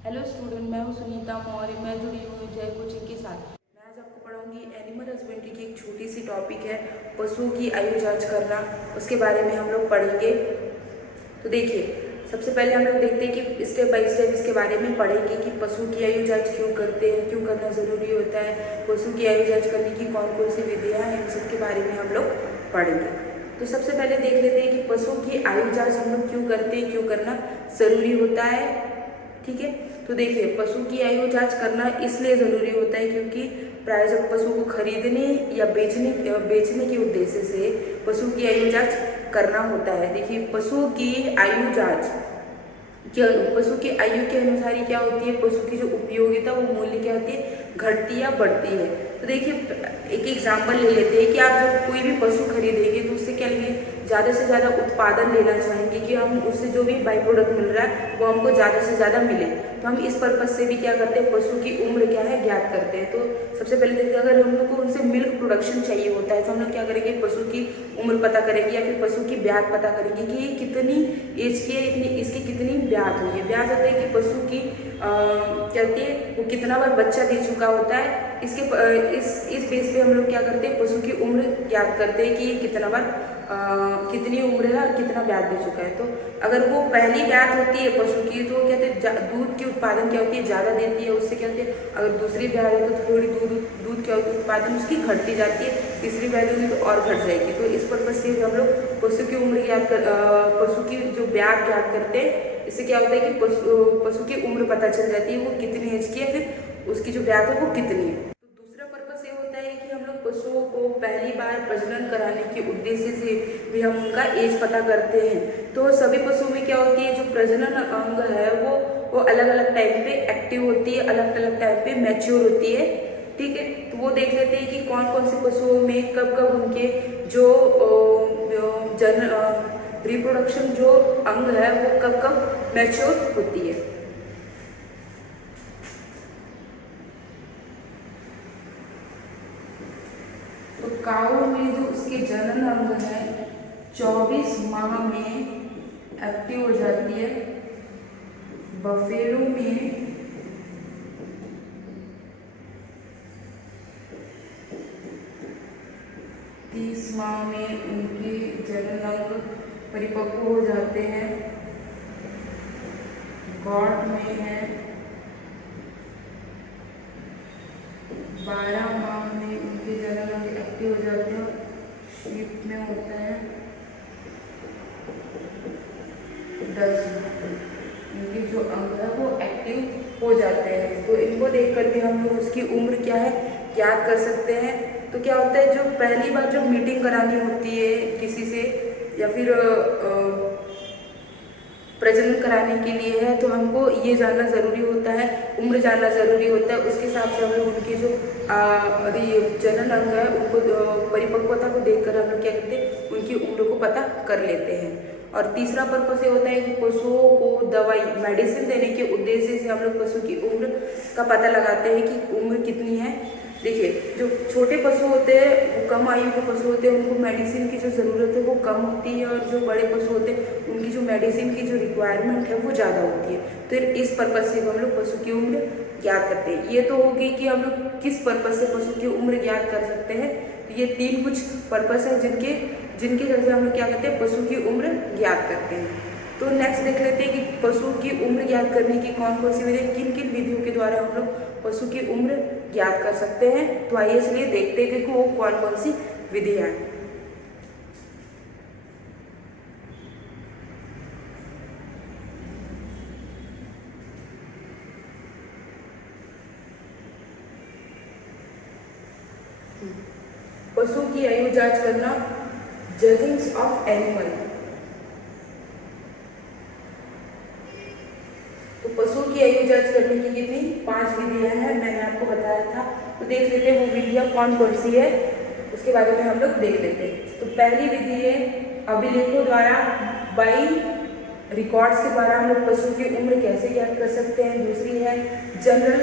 Hello student, मैं हूँ सुनीता मौर्य। मैं जुड़ी हुई जय कोचिंग के साथ। मैं आज आपको पढ़ाऊंगी एनिमल हस्बेंड्री की एक छोटी सी टॉपिक है, पशुओं की आयु जांच करना। उसके बारे में हम लोग पढ़ेंगे। तो देखिए, सबसे पहले हम लोग देखते हैं कि स्टेप बाय स्टेप इसके बारे में पढ़ेंगे कि पशु की आयु जांच क्यों करते हैं, क्यों करना ज़रूरी होता है, पशु की आयु जांच करने की कौन कौन सी विधियाँ हैं, इन सब के बारे में हम लोग पढ़ेंगे। तो सबसे पहले देख लेते हैं कि पशु की आयु जांच हम लोग क्यों करते हैं, क्यों करना ज़रूरी होता है। ठीक है, तो देखिए, पशु की आयु जांच करना इसलिए ज़रूरी होता है क्योंकि प्राय जब पशु को खरीदने या बेचने के उद्देश्य से पशु की आयु जांच करना होता है। देखिए, पशु की आयु जांच पशु की आयु के अनुसार ही क्या होती है, पशु की जो उपयोगिता वो मूल्य क्या होती है, घटती या बढ़ती है। तो देखिए, एक एग्जाम्पल ले लेते हैं कि आप जब कोई भी पशु खरीदेंगे तो उससे क्या लेंगे, ज़्यादा से ज़्यादा उत्पादन लेना चाहेंगे कि हम उससे जो भी बाई प्रोडक्ट मिल रहा है वो हमको ज़्यादा से ज़्यादा मिले। तो हम इस पर्पज़ से भी क्या करते हैं, पशु की उम्र क्या है ज्ञात करते हैं। तो सबसे पहले देखते हैं, अगर हम लोग को उनसे मिल्क प्रोडक्शन चाहिए होता है तो हम लोग क्या करेंगे, पशु की उम्र पता करेंगे या फिर पशु की ब्यात पता करेंगे कि ये कितनी एज की है, इसकी कितनी ब्यात हुई है। ब्यात होता है कि पशु की क्या होती है, वो कितना बार बच्चा दे चुका होता है। इस बेस पे हम लोग क्या करते हैं, पशु की उम्र ज्ञात करते हैं कि ये कितना बार कितनी उम्र है और कितना ब्यात दे चुका है। तो अगर वो पहली ब्यात होती है पशु की तो कहते हैं दूध की उत्पादन क्या होती है, ज़्यादा देती है, उससे क्या होती है। अगर दूसरी ब्यात है तो थोड़ी दूध क्या होती है, उत्पादन उसकी घटती जाती है। तीसरी ब्यात होगी तो और घट जाएगी। तो इस पर्पज से हम लोग पशु की उम्र पशु की जो ब्यात ज्ञात करते हैं। इससे क्या होता है कि पशु की उम्र पता चल जाती है, वो कितनी एज की है, फिर उसकी जो ब्यात है वो कितनी है। तो दूसरा पर्पस ये होता है कि हम लोग पशुओं को पहली बार प्रजनन कराने के उद्देश्य से भी हम उनका एज पता करते हैं। तो सभी पशुओं में क्या होती है, जो प्रजनन अंग है वो अलग अलग टाइम पे एक्टिव होती है, अलग अलग टाइम पे मैच्योर होती है। ठीक है, तो वो देख लेते हैं कि कौन कौन से पशुओं में कब कब उनके जो रिप्रोडक्शन जो अंग है वो कब कब मैच्योर होती है। तो काऊ में जो उसके जनन अंग है 24 माह में एक्टिव हो जाती है। बफेलो में 30 माह में उनके जनन अंग परिपक्व हो जाते हैं। गॉट में है 12 माह में उनके जनन अंग एक्टिव हो जाते हैं। शीप में होता है 10 माह, इनके जो अंग है वो एक्टिव हो जाते हैं। तो इनको देखकर भी हम लोग उसकी उम्र क्या है ज्ञात कर सकते हैं। तो क्या होता है, जो पहली बार जो मीटिंग करानी होती है किसी से या फिर प्रजनन कराने के लिए है तो हमको ये जानना ज़रूरी होता है, उम्र जानना ज़रूरी होता है। उसके हिसाब से हम लोग उनकी जो जनन अंग है उनको परिपक्वता को देखकर हम लोग क्या करते हैं, उनकी उम्र को पता कर लेते हैं। और तीसरा पर्पस ये होता है कि पशुओं को दवाई मेडिसिन देने के उद्देश्य से हम लोग पशु की उम्र का पता लगाते हैं कि उम्र कितनी है। देखिए, जो छोटे पशु होते हैं वो कम आयु के पशु होते हैं, उनको मेडिसिन की जो ज़रूरत है वो कम होती है, और जो बड़े पशु होते हैं उनकी जो मेडिसिन की जो रिक्वायरमेंट है वो ज़्यादा होती है। तो इस पर्पज़ से हम लोग पशु की उम्र ज्ञात करते हैं। ये तो होगी कि हम लोग किस पर्पज़ से पशु की उम्र ज्ञात कर सकते हैं। तो ये 3 कुछ पर्पज़ है जिनके चलते हम लोग क्या करते हैं, पशु की उम्र ज्ञात करते हैं। तो नेक्स्ट देख लेते हैं कि पशु की उम्र ज्ञात करने की कौन कौन सी विधि, किन किन विधियों के द्वारा हम लोग पशु की उम्र ज्ञात कर सकते हैं। तो आइए इसलिए देखते हैं कि वो कौन कौन सी विधियां हैं। पशु की आयु जांच करना, जजिंग्स ऑफ एनिमल। तो पशु की आयु जांच करने की कितनी 5 विधियां हैं, मैंने आपको बताया था। तो देख लेते हैं वो विधियां कौन कौन सी है, उसके बारे में हम लोग देख लेते हैं। तो पहली विधि है अभिलेखों द्वारा, बाई रिकॉर्ड्स के द्वारा हम लोग पशु की उम्र कैसे ज्ञात कर सकते हैं। दूसरी है जनरल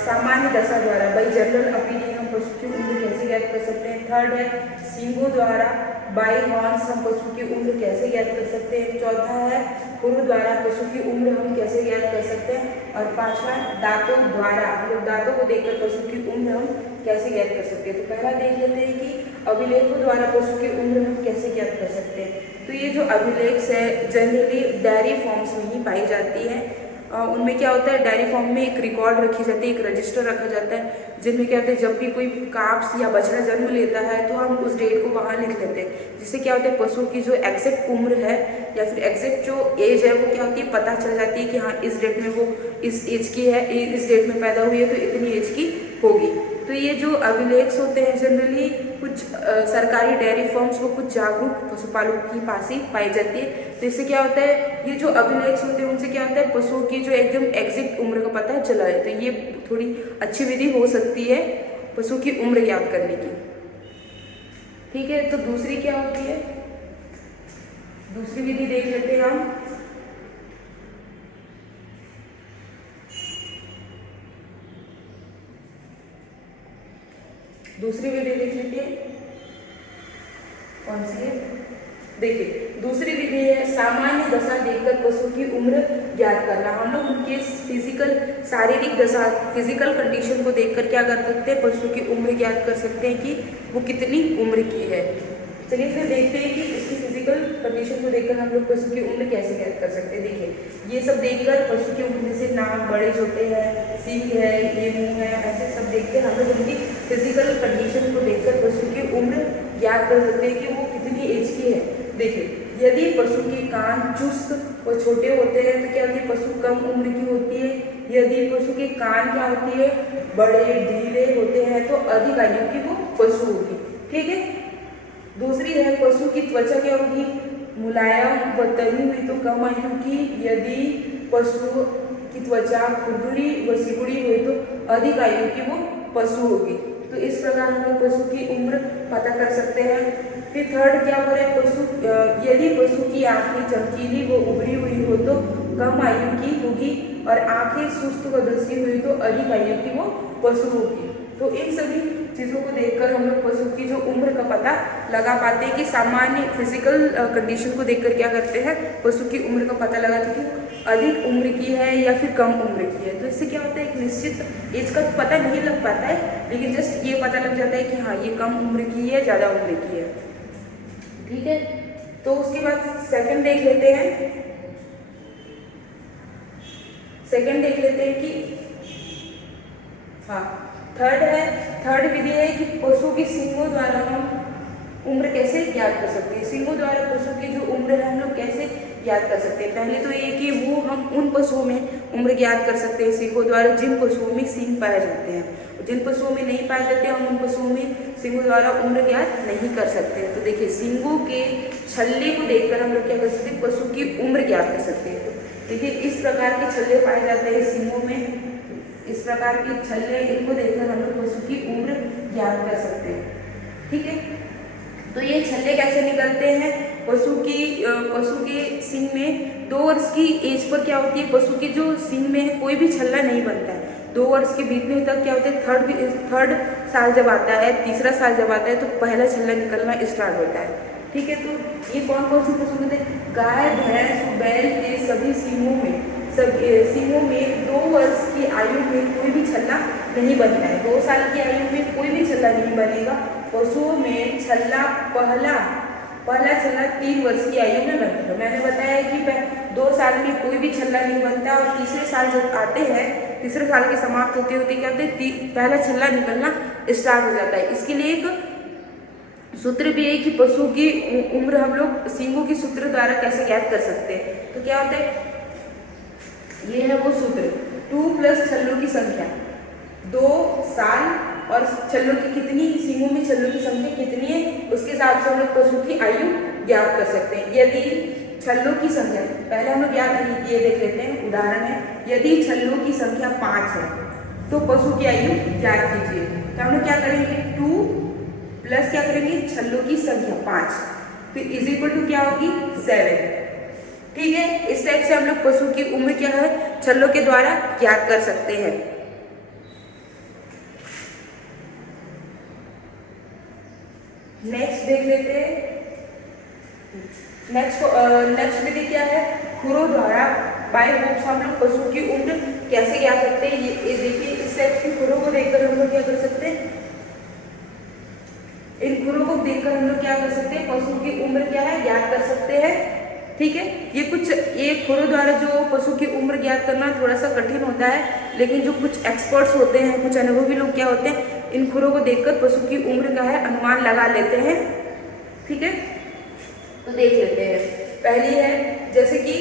सामान्य दशा द्वारा, बाई जनरल ओपिनियन हम पशु की उम्र कैसे ज्ञात कर सकते हैं। थर्ड है सींगों द्वारा, बाई हॉर्न्स हम पशु की उम्र कैसे ज्ञात कर सकते हैं। चौथा है खुर द्वारा पशु की उम्र हम कैसे ज्ञात कर सकते हैं। और पांचवा दांतों द्वारा, हम लोग दांतों को देखकर पशु की उम्र हम कैसे ज्ञात कर सकते हैं। तो पहला देख लेते हैं कि अभिलेखों द्वारा पशु की उम्र हम कैसे ज्ञात कर सकते हैं। तो ये जो अभिलेख है जनरली डेयरी फॉर्म्स में ही पाई जाती है। उनमें क्या होता है, डेयरी फॉर्म में एक रिकॉर्ड रखी जाती है, एक रजिस्टर रखा जाता है, जिनमें क्या होता है जब भी कोई काप्स या बछड़ा जन्म लेता है तो हम उस डेट को वहाँ लिख लेते हैं, जिससे क्या होता है पशु की जो एग्जैक्ट उम्र है या फिर एग्जैक्ट जो एज है वो क्या होती है पता चल जाती है कि हाँ इस डेट में वो इस एज की है, इस डेट में पैदा हुई है तो इतनी एज की होगी। तो ये जो अभिलेख होते हैं जनरली कुछ सरकारी डेयरी फॉर्म्स वो कुछ जागरूक पशुपालकों के पास ही पाई जाती है। तो इससे क्या होता है, ये जो अभिलेख होते हैं उनसे क्या होता है पशुओं की जो एकदम एग्जैक्ट उम्र का पता चला है। तो ये थोड़ी अच्छी विधि हो सकती है पशु की उम्र याद करने की। ठीक है, तो दूसरी क्या होती है, दूसरी विधि देख लेते हैं हम। दूसरी विधि देख लेते हैं, कौन सी है, देखिए दूसरी विधि है सामान्य दशा देखकर पशु की उम्र ज्ञात करना। हम लोग उनके फिजिकल शारीरिक दशा फिजिकल कंडीशन को देखकर क्या कर सकते हैं पशु की उम्र ज्ञात कर सकते हैं कि वो कितनी उम्र की है। चलिए फिर देखते हैं कि इसकी फिजिकल कंडीशन को देखकर हम लोग पशु की उम्र कैसे ज्ञात कर सकते हैं। देखिए ये सब देखकर पशु की उम्र जैसे नाक बड़े छोटे हैं, सींग है, ये मुंह है, ऐसे सब देखकर हम लोग उनकी फिजिकल कंडीशन को देखकर पशु की उम्र ज्ञात कर सकते हैं कि वो कितनी एज की है। देखिए यदि पशु के कान चुस्त और छोटे होते हैं तो क्या होती है पशु कम उम्र की होती है। यदि पशु के कान क्या होती है बड़े ढीले होते हैं तो अधिक आयु की वो पशु होगी। ठीक है, दूसरी है पशु की त्वचा क्या होगी मुलायम व तली हुई तो कम आयु की। यदि पशु की त्वचा खुरदुरी व सिकुड़ी हुई तो अधिक आयु की वो पशु होगी। तो इस प्रकार हम लोग पशु की उम्र पता कर सकते हैं। फिर थर्ड क्या हो रहा है पशु, यदि पशु की आंखें चमकीली व उभरी हुई हो तो कम आयु की होगी और आंखें सुस्त व धसी हुई तो अधिक आयु की वो पशु होगी। तो इन सभी चीज़ों को देखकर हम लोग पशु की जो उम्र का पता लगा पाते हैं कि सामान्य फिजिकल कंडीशन को देखकर क्या करते हैं पशु की उम्र का पता लगाते हैं कि अधिक उम्र की है या फिर कम उम्र की है। तो इससे क्या होता है एक निश्चित एज का पता नहीं लग पाता है, लेकिन जस्ट ये पता लग जाता है कि हाँ ये कम उम्र की है ज़्यादा उम्र की है। ठीक है, तो उसके बाद सेकंड देख लेते हैं। सेकंड देख लेते हैं कि हाँ थर्ड विधि है कि पशु की सींगों द्वारा हम उम्र कैसे ज्ञात कर सकते हैं। सींगों द्वारा पशु की जो उम्र है हम लोग कैसे ज्ञात कर सकते हैं। पहले तो ये कि वो हम उन पशुओं में उम्र ज्ञात कर सकते हैं सींगों द्वारा जिन पशुओं में सींग पाए जाते हैं। जिन पशुओं में नहीं पाए जाते हम उन पशुओं में सींगों द्वारा उम्र ज्ञात नहीं कर सकते हैं। तो देखिए सींगों के छल्ले को देखकर हम लोग क्या कर सकते हैं पशु की उम्र ज्ञात कर सकते हैं। देखिए इस प्रकार के छल्ले पाए जाते हैं सींगों में, इस प्रकार के छल्ले इनको देखकर हम लोग पशु की उम्र ज्ञात कर सकते हैं। ठीक है, तो ये छल्ले कैसे निकलते हैं पशु के सींग में 2 वर्ष की एज पर क्या होती है पशु की जो सींग में कोई भी छल्ला नहीं बनता है। 2 वर्ष के बीतने तक क्या होता है थर्ड साल जब आता है, तीसरा साल जब आता है तो पहला छल्ला निकलना स्टार्ट होता है। ठीक है, तो ये कौन कौन से पशु होते हैं गाय भैंस बैल के सभी सींगों में 2 वर्ष की आयु में कोई भी छल्ला नहीं बनता है। 2 साल की आयु में कोई भी छल्ला नहीं बनेगा। पशुओं में छल्ला पहला छल्ला 3 वर्ष की आयु में बनता है। मैंने बताया कि 2 साल में कोई भी छल्ला नहीं बनता और तीसरे साल जब आते हैं तीसरे साल के समाप्त होते होते क्या होते हैं पहला छल्ला निकलना स्टार्ट हो जाता है। इसके लिए एक सूत्र भी है कि पशु की उम्र हम लोग सींगों के सूत्र द्वारा कैसे ज्ञात कर सकते हैं। तो क्या होता है ये है वो सूत्र 2 प्लस छल्लों की संख्या 2 साल और छल्लों की कितनी सींगों में छल्लों की संख्या कितनी है उसके हिसाब से हम लोग पशु की आयु ज्ञात कर सकते हैं। यदि छल्लों की संख्या पहले हम लोग ये देख लेते हैं उदाहरण है, यदि छल्लों की संख्या 5 है तो पशु की आयु ज्ञात कीजिए। तो हम लोग क्या करेंगे 2 प्लस क्या करेंगे छल्लों की संख्या 5 फिर इज इक्वल टू क्या होगी 7। ठीक है, इस टाइप से हम लोग पशु की उम्र क्या है छल्लों के द्वारा ज्ञात कर सकते हैं। नेक्स्ट देख लेते हैं नेक्स्ट विधि क्या है, खुरों द्वारा बाय हुक्स हम लोग पशु की उम्र कैसे ज्ञात करते हैं। ये देखिए, इस टाइप की खुरों को देखकर हम लोग क्या कर सकते हैं, इन खुरों को देखकर हम लोग क्या कर सकते हैं, पशु की उम्र क्या है ज्ञात कर सकते हैं। ठीक है, ये खुरों द्वारा जो पशु की उम्र ज्ञात करना थोड़ा सा कठिन होता है, लेकिन जो कुछ एक्सपर्ट्स होते हैं, कुछ अनुभवी लोग क्या होते हैं, इन खुरों को देखकर पशु की उम्र का है अनुमान लगा लेते हैं। ठीक है, तो देख लेते हैं। पहली है, जैसे कि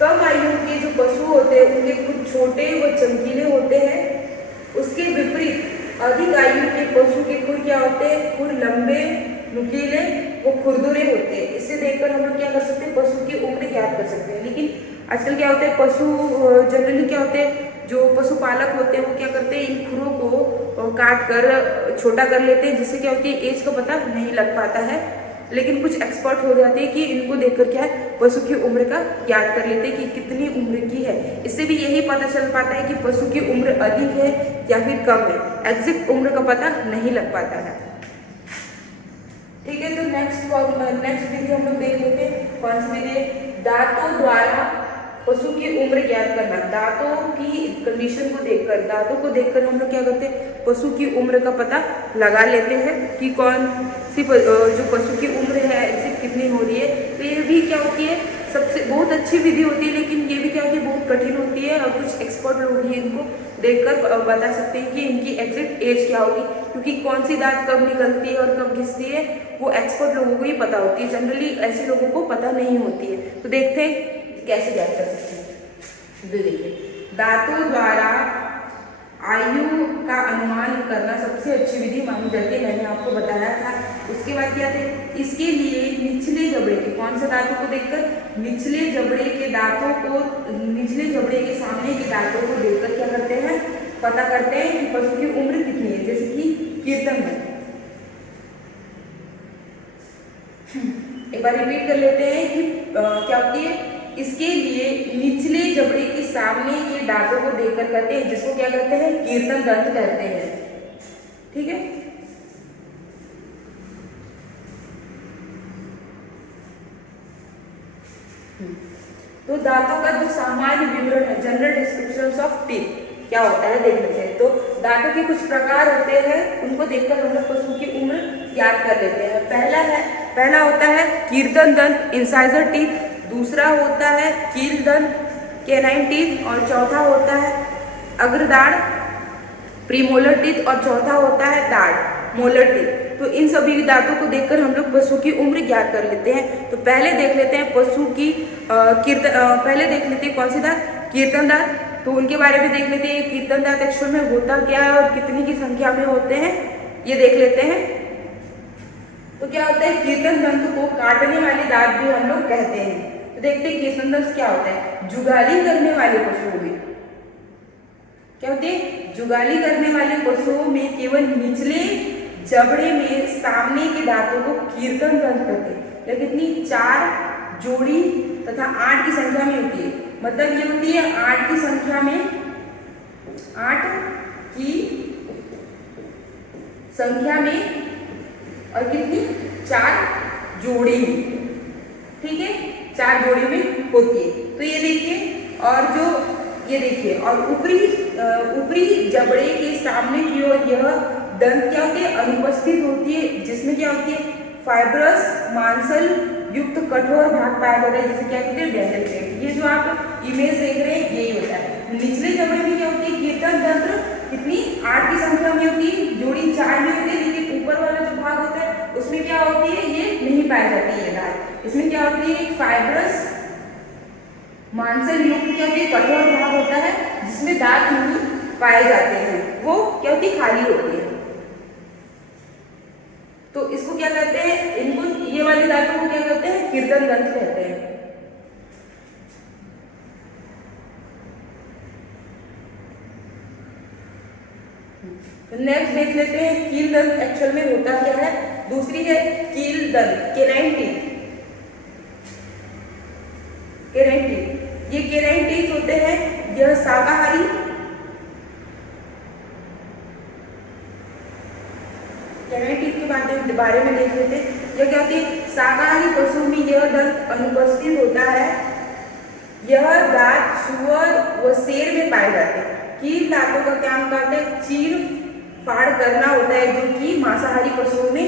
कम आयु के जो पशु होते हैं उनके खुर छोटे व चमकीले होते हैं, उसके विपरीत अधिक आयु के पशु के खुर क्या होते हैं, खुर लंबे नुकीले वो खुरदुरे होते हैं। इससे देखकर हम लोग क्या कर सकते हैं, पशु की उम्र ज्ञात कर सकते हैं। लेकिन आजकल क्या होता है, पशु जनरली क्या होते हैं, जो पशुपालक होते हैं वो क्या करते हैं, इन खुरों को काट कर छोटा कर लेते हैं, जिससे क्या होती है, एज का पता नहीं लग पाता है। लेकिन कुछ एक्सपर्ट हो जाते हैं कि इनको देखकर क्या है, पशु की उम्र का ज्ञात कर लेते हैं कि कितनी उम्र की है। इससे भी यही पता चल पाता है कि पशु की उम्र अधिक है या फिर कम है, एग्जैक्ट उम्र का पता नहीं लग पाता है। ठीक है, तो नेक्स्ट विधि हम लोग देख लेते हैं। कौन सी विधि, दांतों द्वारा पशु की उम्र ज्ञात करना। दांतों की कंडीशन को देखकर हम लोग क्या करते हैं, पशु की उम्र का पता लगा लेते हैं कि कौन सी जो पशु की उम्र है एग्जैक्ट कितनी हो रही है। तो ये भी क्या होती है, सबसे बहुत अच्छी विधि होती है, लेकिन ये भी क्या होती है, बहुत कठिन होती है, और कुछ एक्सपर्ट लोग ही इनको देखकर बता सकते हैं कि इनकी एग्जैक्ट एज क्या होगी, क्योंकि कौन सी दांत कब निकलती है और कब घिसती है वो एक्सपर्ट लोगों को ही पता होती है, जनरली ऐसे लोगों को पता नहीं होती है। तो देखते हैं कैसे ज्ञात कर सकते हैं। तो देखिए, दांतों द्वारा आयु का अनुमान करना सबसे अच्छी विधि मानी जाती है, मैंने आपको बताया था। उसके बाद क्या थे, इसके लिए निचले जबड़े के, कौन से दांतों को देखकर, निचले जबड़े के दांतों को, निचले जबड़े के सामने के दांतों को देखकर क्या करते हैं, पता करते हैं कि पशु की उम्र कितनी है। जैसे कि कीर्तन है, एक बार रिपीट कर लेते हैं कि क्या होती है, इसके लिए निचले जबड़े के सामने के दांतों को देखकर करते हैं, जिसको क्या कहते हैं, कीर्तन दंत कहते हैं। ठीक है, तो दांतों का जो सामान्य विवरण है, जनरल डिस्क्रिप्शंस ऑफ टीथ क्या होता है देख लेते हैं। तो दांतों के कुछ प्रकार होते हैं, उनको देखकर हम लोग पशु की उम्र याद कर लेते हैं। पहला होता है कीर्तन दंत, इंसाइजर टीथ। दूसरा होता है कील दंत, कैनाइन टीथ। और चौथा होता है अग्रदाढ़, प्रीमोलर टीथ। और चौथा होता है दाढ़, मोलर टीथ। तो इन सभी दांतों को देखकर हम लोग पशु की उम्र ज्ञात कर लेते हैं। तो पहले देख लेते हैं पशु की पहले देख लेते हैं कौन सी दांत, कीर्तन दांत। तो उनके बारे में देख लेते हैं, कीर्तन दांत एक्चुअल में होता क्या है और कितनी की संख्या में होते हैं, ये देख लेते हैं। तो क्या होता है, कीर्तन दंत को काटने वाले दांत भी हम लोग कहते हैं। तो देखते हैं कीर्तन दंत क्या होता है। जुगाली करने वाले पशुओं में क्या होते हैं, जुगाली करने वाले पशुओं में केवल निचले जबड़े में सामने के दांतों को कीर्तन दंत कहते हैं। यह कितनी, 4 जोड़ी तथा 8 की संख्या में होती है। मतलब ये होती है 8 की संख्या में, 8 की संख्या में, और कितनी, 4 जोड़ी में। ठीक है, 4 जोड़ी में होती है। तो ये देखिए, और जो ये देखिए, और ऊपरी जबड़े के सामने की ओर यह दंत क्या होती है, अनुपस्थित होती है, जिसमें क्या होती है, फाइब्रस मांसल युक्त कठोर भाग पाया जाता है, जिसे क्या कहते हैं, डेंटल प्लेट। ये जो आप इमेज देख रहे हैं यही होता है। निचले जबड़े में क्या होती है, कीर्तन दंत कितनी, 8 की संख्या में होती है, जोड़ी 4 में होती है। लेकिन ऊपर वाला जो भाग होता है उसमें क्या होती है, ये नहीं पाई जाती है दांत। इसमें क्या होती है, फाइब्रस मांसल युक्त क्या होती है, कठोर भाग होता है, जिसमें दांत नहीं पाए जाते हैं, वो क्या होती है, खाली होती है। तो इसको क्या कहते हैं, इनको, ये वाली दांतों को क्या कहते हैं, कीर्तन दंत कहते हैं। नेक्स्ट देख लेते हैं कील दंत एक्चुअल में होता क्या है। दूसरी है कील दंत, कैनाइन टीथ। कैनाइन टीथ, ये कैनाइन टीथ होते हैं, यह शाकाहारी कैनाइन टीथ के बारे में देख लेते हैं। यह क्या होती है, शाकाहारी पशु में यह दंत अनुपस्थित होता है। यह दांत सुअर व शेर में पाए जाते हैं। कील दांतों का काम करते हैं चीर फाड़ करना होता है, जो कि मांसाहारी पशुओं में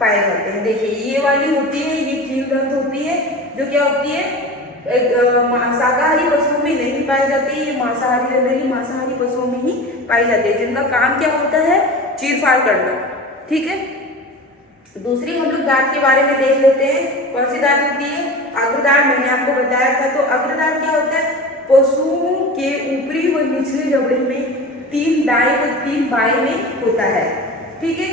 पाए जाते हैं। देखिए ये वाली होती है, ये कील दंत होती है, जो क्या होती है शाकाहारी पशुओं में नहीं पाई जाती, ये मांसाहारी पशुओं में ही पाई जाती है, जिनका काम क्या होता है चीर फाड़ करना। ठीक है, दूसरी हम लोग दांत के बारे में देख लेते हैं। कौन सी दांत होती है? अग्रदांत। मैंने आपको बताया था। तो अग्रदांत क्या होता है? पशुओं के ऊपरी व निचले जबड़े में 3 दाएं व 3 बाएं में होता है। ठीक है,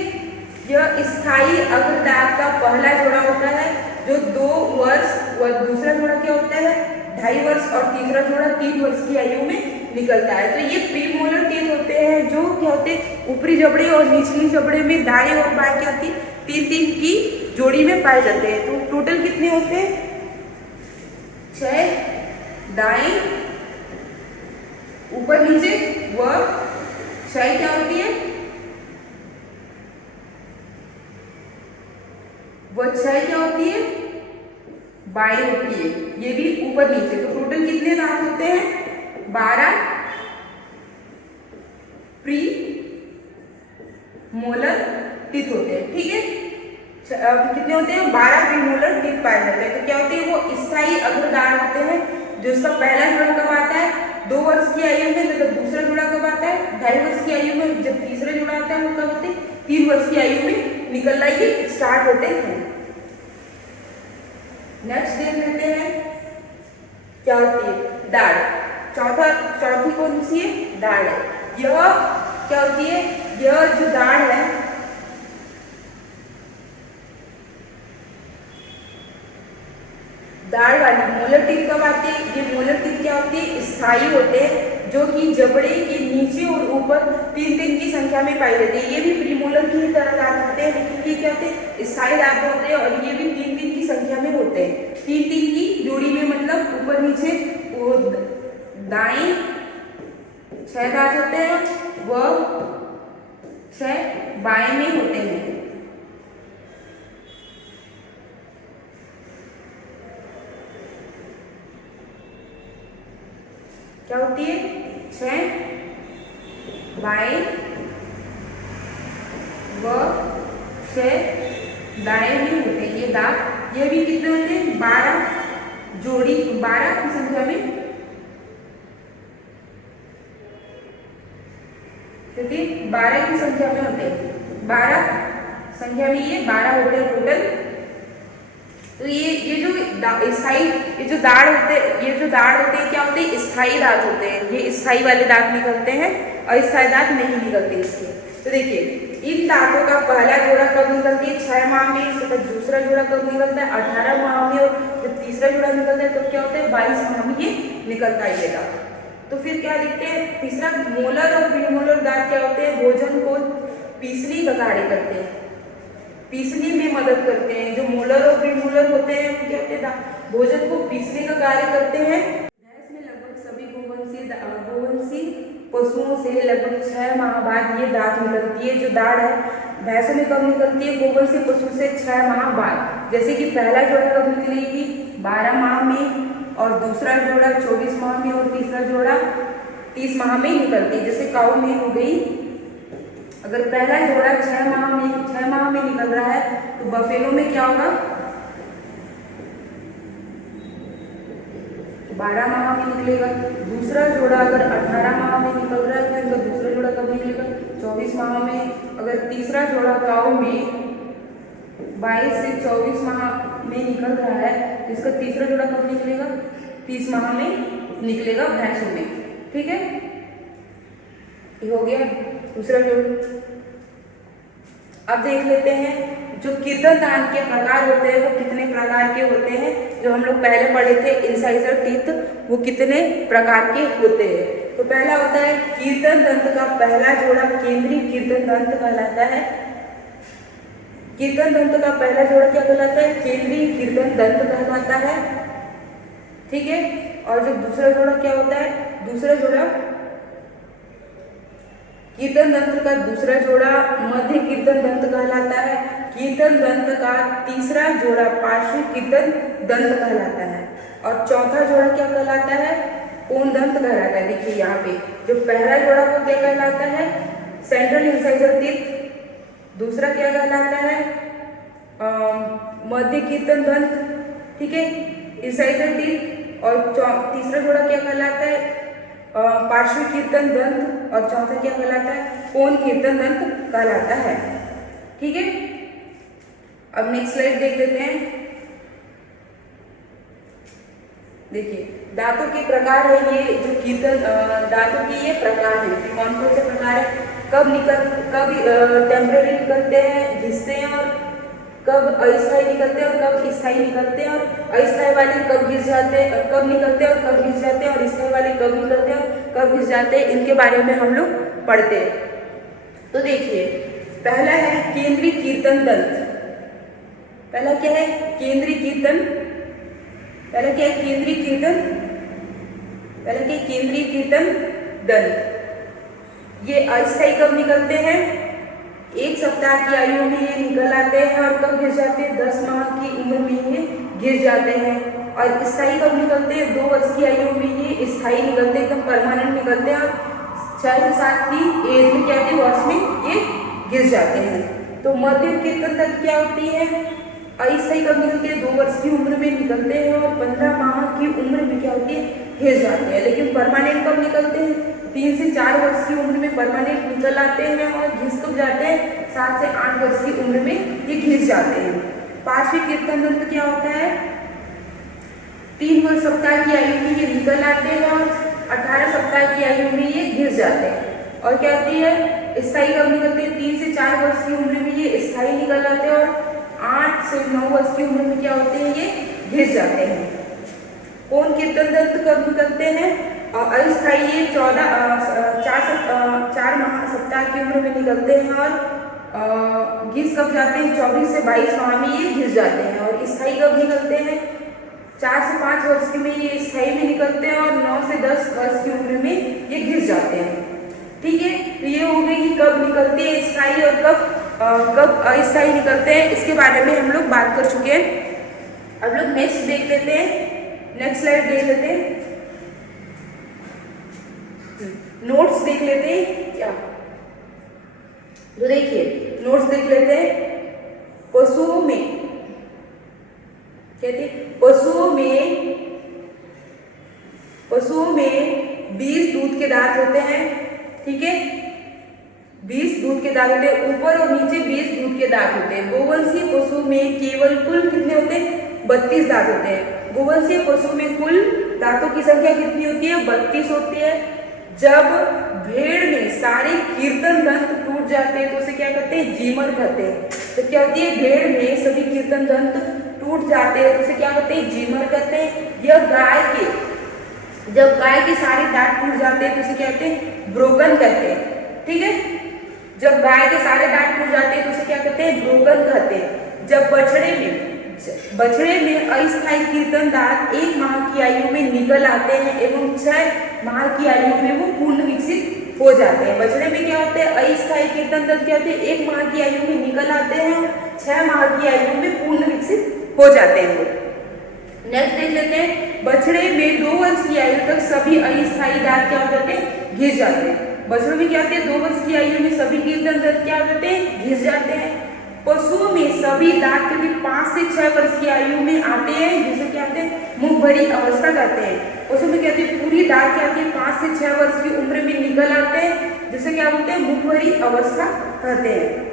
यह स्थायी अग्रदांत का पहला जोड़ा होता है, जो 2 वर्ष, व दूसरा जोड़ा क्या होता है 2.5 वर्ष, और तीसरा जोड़ा 3 वर्ष की आयु में निकलता है। तो ये प्रीमोलर टीथ होते हैं, जो क्या होते हैं ऊपरी जबड़े और निचली जबड़े में दाएं और बाएं क्या होती है 3-3 की जोड़ी में पाए जाते हैं। तो टोटल कितने होते हैं 6 दाएं ऊपर नीचे व 6 क्या होती है वो 6 क्या होती है बाएं होती है, ये भी ऊपर नीचे। तो टोटल कितने दांत होते हैं 12 प्री मोलर टीथ होते हैं। ठीक है, कितने होते हैं 12 प्री मोलर टीथ पाए जाते हैं। तो क्या होते हैं वो स्थायी अग्रदांत होते हैं, जो इसका पहला जोड़ा कब आता है 2 वर्ष की आयु में, जब दूसरा जोड़ा कब आता है 2.5 वर्ष की आयु में, जब तीसरा जोड़ा आता है वो कब होते हैं 3 वर्ष की आयु में निकलना ये स्टार्ट होते हैं। नेक्स्ट देख लेते हैं क्या होती है दाढ़। चौथी कौन सी है दाढ़ है। यह क्या होती है, यह जो दाढ़ है दाढ़ वाली मोलर टीथ कब आती है? ये मोलर टीथ क्या होती है स्थायी होते हैं, जो कि जबड़े के नीचे और ऊपर 3-3 की संख्या में पाई जाती है। ये भी प्रीमोलर की तरह दांत होते हैं, लेकिन ये क्या होते हैं स्थायी दांत होते हैं, और ये भी 3-3 की संख्या में होते हैं। 3-3 की जोड़ी में, मतलब ऊपर नीचे दाएं 6 दांत होते हैं व 6 बाएं में होते हैं। क्या होती है 6 बाएं व 6 दाएं भी होते हैं ये दांत। ये भी कितने होते हैं 12 जोड़ी, 12 की संख्या में, क्योंकि 12 की संख्या में होते हैं, 12 संख्या में ये 12 होते हैं टोटल। तो ये जो स्थायी ये जो दाढ़ होते हैं क्या होते हैं स्थायी दांत होते हैं। ये स्थायी वाले दांत निकलते हैं, अस्थायी दांत नहीं निकलते इसके। तो देखिए इन दांतों का पहला जोड़ा कब निकलती है 6 माह में, इसके बाद दूसरा जोड़ा कब निकलता है 18 माह में, और जब तीसरा जोड़ा निकलता है तो क्या होता है 22 माह में ये निकलता है ये दांत। तो फिर क्या देखते हैं तीसरा मोलर और प्रीमोलर दांत क्या होते हैं भोजन को पीसने का कार्य करते हैं, पीसने में मदद करते हैं। जो मोलर और प्रीमोलर होते हैं वो क्या होते हैं भोजन को पीसने का कार्य करते हैं। भैंस में लगभग सभी गोवंशी पशुओं से लगभग 6 माह बाद ये दांत निकलती है। जो दाढ़ है भैंसों में कब निकलती है गोवंशी पशु से 6 माह बाद। जैसे कि पहला जोड़ा कब निकलेगी 12 माह में, और दूसरा जोड़ा 24 माह में, और तीसरा जोड़ा 30 माह में निकलती है। जैसे काऊ में हो गई, अगर पहला जोड़ा 6 माह में निकल रहा है तो बफेलो में क्या होगा 12 माह में निकलेगा। दूसरा जोड़ा अगर 18 माह में निकल रहा है तो इनका दूसरा जोड़ा कब निकलेगा 24 माह में। अगर तीसरा जोड़ा काऊ में 22 से 24 माह में निकल रहा है, इसका तीसरा जोड़ा कब निकलेगा 30 माह में निकलेगा भैंसों में। ठीक है, ये हो गया दूसरा जोड़ा। अब देख लेते हैं जो कीर्तन दांत के प्रकार होते हैं वो कितने प्रकार के होते हैं। जो हम लोग पहले पढ़े थे इंसाइजर टीथ, वो कितने प्रकार के होते हैं। तो पहला होता है कीर्तन दंत का पहला जोड़ा केंद्रीय कीर्तन दंत कहलाता है। कीर्तन दंत का पहला जोड़ा क्या कहलाता है केंद्रीय कीर्तन दंत कहलाता है। ठीक है, और जो दूसरा जोड़ा क्या होता है दूसरा जोड़ा कीर्तन दंत का दूसरा जोड़ा मध्य कीर्तन दंत कहलाता है। कीर्तन दंत का तीसरा जोड़ा पार्श्व कीर्तन दंत कहलाता है। और चौथा जोड़ा क्या कहलाता है? कोण दंत कहलाता है। देखिए यहाँ पे जो पहला जोड़ा वो क्या कहलाता है? Central incisor teeth. दूसरा क्या कहलाता है? मध्य कीर्तन दंत, ठीक है, इंसाइजर टीथ। और तीसरा जोड़ा क्या कहलाता है? पार्श्व कीर्तन दंत। और चौथा क्या कहलाता है? कोण कीर्तन दंत कहलाता है। ठीक है, अब नेक्स्ट स्लाइड देख लेते हैं। देखिए दांतों के प्रकार है, ये जो कीर्तन दांतों के ये प्रकार है कि कौन कौन से प्रकार है, कब टेम्पररी निकलते हैं, घिसते हैं, और कब अस्थायी निकलते हैं और कब स्थायी निकलते हैं, और अस्थायी वाले कब घिस जाते हैं, कब निकलते हैं और कब घिस जाते हैं, और स्थायी वाले कब निकलते हैं और कब घिस जाते हैं, इनके बारे में हम लोग पढ़ते हैं। तो देखिए पहला है केंद्रीय कीर्तन दंत। पहला क्या है? केंद्रीय कीर्तन। पहला क्या है? केंद्रीय कीर्तन। पहला क्या है? केंद्रीय कीर्तन दंत। ये अस्थायी कब निकलते हैं? 1 सप्ताह की आयु में ये निकल आते हैं। और कब घिस जाते हैं? 10 माह की उम्र में ये घिस जाते हैं। और स्थायी कब निकलते हैं? 2 वर्ष की आयु में ये स्थायी निकलते हैं, एकदम परमानेंट निकलते हैं। और 6 से 7 की एज में क्या होते हैं? वर्ष में ये घिस जाते हैं। तो मध्य कीर्तन दंत क्या होती है? अस्थायी कब निकलती है? 2 वर्ष की उम्र में निकलते हैं और 15 माह की उम्र में क्या होती है? घिस जाते हैं। लेकिन परमानेंट कब निकलते हैं? 3 से 4 वर्ष की उम्र में परमानेंट निकल आते हैं और घिस कब जाते हैं? 7 से 8 वर्ष की उम्र में ये घिस जाते हैं। पार्श्व कीर्तन दंत क्या होता है? 3 सप्ताह की आयु में ये निकल आते हैं और 18 सप्ताह की आयु में ये घिस जाते हैं। और क्या होती है? स्थायी कब निकलते हैं? 3 से 4 वर्ष की उम्र में ये स्थायी निकल आते हैं और 8 से 9 वर्ष की उम्र में क्या होते हैं? ये घिस जाते हैं। कोण कीर्तन दंत कब निकलते हैं? अस्थायी ये 4 सप्ताह की उम्र में निकलते हैं और घिस कब जाते हैं? 24 से 22 माह में ये घिस जाते हैं। और स्थायी कब निकलते हैं? 4 से 5 वर्ष की में ये स्थायी में निकलते हैं और 9 से 10 वर्ष की उम्र में ये घिस जाते हैं। ठीक है, तो ये हो गई कि कब निकलते हैं स्थायी और कब अस्थायी निकलते हैं, इसके बारे में हम लोग बात कर चुके हैं। अब लोग नेक्स्ट देख लेते हैं, नेक्स्ट स्लाइड देख लेते हैं, नोट्स देख लेते हैं क्या। तो देखिए नोट्स देख लेते हैं। पशुओं में कहते हैं पशुओं में 20 दूध के दांत होते हैं। ठीक है, 20 दूध के दांत होते हैं, ऊपर और नीचे 20 दूध के दांत होते हैं। गोवंशीय पशु में केवल कुल कितने होते हैं? 32 दांत होते हैं। गोवंशीय पशु में कुल दांतों की संख्या कितनी होती है? 32 होती है। जब भेड़ में सारे कीर्तन दंत टूट जाते हैं तो उसे क्या कहते हैं? जीमर कहते हैं। तो क्या होती है? भेड़ में सभी कीर्तन दंत टूट जाते हैं तो उसे क्या कहते हैं? जीमर कहते हैं। जब गाय के सारे दांत टूट जाते हैं तो उसे क्या कहते हैं? ब्रोकन कहते हैं। ठीक है, जब गाय के सारे दांत टूट जाते हैं तो उसे क्या कहते हैं? ब्रोकन कहते हैं। जब बछड़े में अस्थायी कीर्तन दांत 1 माह की आयु में निकल आते हैं एवं 6 माह की आयु में वो पूर्ण विकसित हो जाते हैं। बछड़े में क्या होते हैं? अस्थायी कीर्तन दंत क्या होते हैं? 1 माह की आयु में निकल आते हैं, 6 माह की आयु में पूर्ण विकसित हो जाते हैं वो। नेक्स्ट देख लेते हैं, बछड़े में 2 वर्ष की आयु तक सभी अस्थायी दांत क्या हो जाते हैं? घिस जाते हैं। बछड़ों में क्या होते हैं? 2 वर्ष की आयु में सभी कीर्तन दंत क्या हो जाते हैं? घिस जाते हैं। पशुओं में सभी दांत कभी 5 से 6 वर्ष की आयु में आते हैं, जिसे क्या कहते हैं? मुख भरी अवस्था कहते हैं। पशु में कहते हैं पूरी दांत क्या होती है? 5 से 6 वर्ष की उम्र में निकल आते हैं, जिसे क्या बोलते हैं? मुख भरी अवस्था कहते हैं।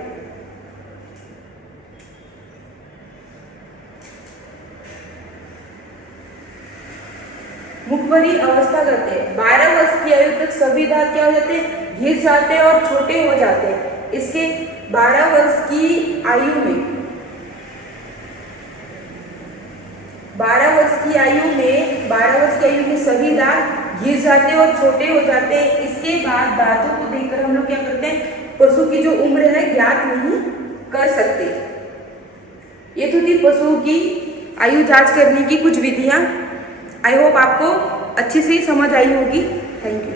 मुख भरी अवस्था कहते हैं। 12 वर्ष की आयु तक सभी दांत क्या हो जाते हैं? घिस जाते हैं और छोटे हो जाते हैं। इसके 12 वर्ष की आयु में 12 वर्ष की आयु में सभी दांत घिस जाते हैं और छोटे हो जाते हैं। इसके बाद दांतों को देखकर हम लोग क्या करते हैं? पशु की जो उम्र है ज्ञात नहीं कर सकते। ये तो थी पशुओं की आयु जांच करने की कुछ विधियां। आई होप आपको अच्छी से समझ आई होगी। Thank you.